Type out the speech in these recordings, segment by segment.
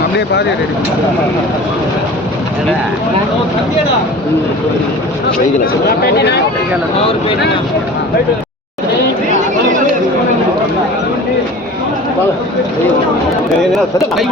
அப்படியே பாதி ரெடி தாய்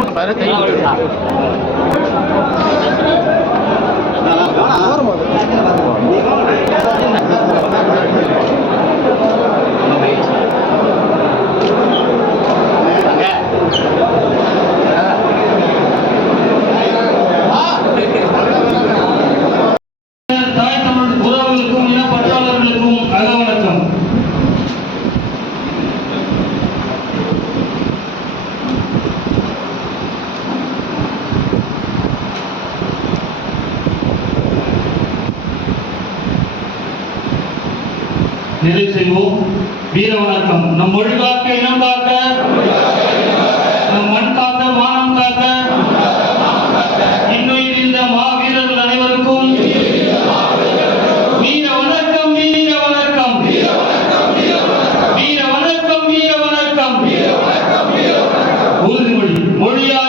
நிலை செய்வோம். வீர வணக்கம். நம் மொழி காக்க இனம் காக்க நம் இந்த மாவீரர்கள் அனைவருக்கும் வீர வணக்கம் வீர வணக்கம். வீர வணக்கம் வீர வணக்கம். உறுதிமொழி மொழியால்